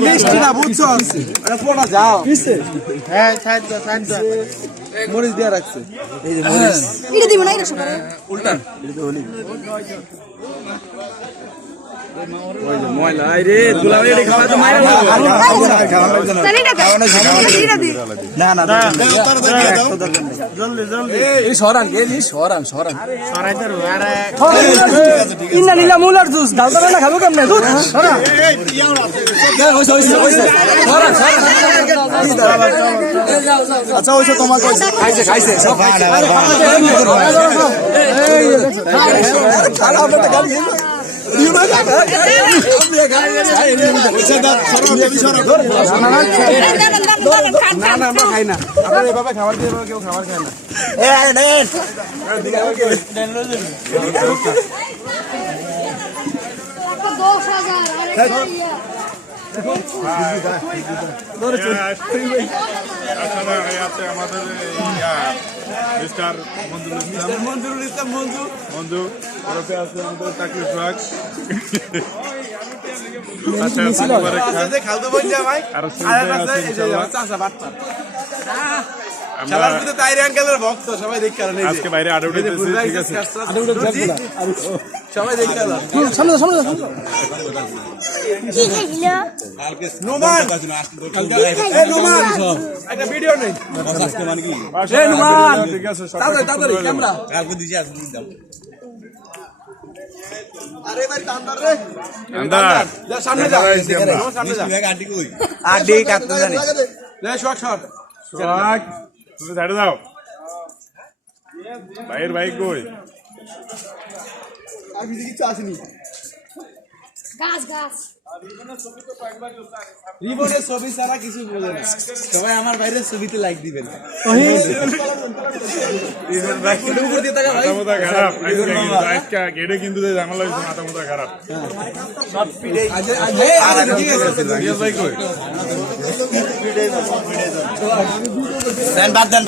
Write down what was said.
মিষ্টি না বুঝছো এটা কোনা যাও হ্যাঁ সাইড দাও মরিচ দিয়ে রাখছে এই যে মরিচ এটা দিব না এটা সকালে উল্টা এটা হলি ওই যে ময়লা আইরে দুলাভাই এটা খাওয়া তো মাইরা তাহলে এটা এটা দি না না জলদি এই সরান গেলি সরান সরাইতে আরে ইন্না নীলা মুলার জুস ডালটা না খাবো কেমনে দুধ সরা আচ্ছা ওইসব তোমার খাইছে সব খাই না এভাবে খাবার দিয়ে কেউ খাবার খায় না আমাদের মিস্টার মঞ্জুরুল ইসলাম মঞ্জু ওরফে আছে আমাদের চাকরি সোহাগ আজকে বাইরে আডে উঠেছি ঠিক আছে সবাই দেখতে সামনে একটা ভিডিও নেই ঠিক আছে তাড়াতাড়ি ক্যামেরা সামনে যা আডি কাটতে জানি ছাড়ে দাও ভাইয়ের ভাই কই গাছ রিবনের ছবি ছাড়া কিছু বলে না সবাই আমার বাইরের ছবিতে লাইক দিবেন মাথা খারাপ আজকে গেটে কিন্তু ঝামেলা হয়েছে মাথা খারাপ ভাই কই বাদ দেন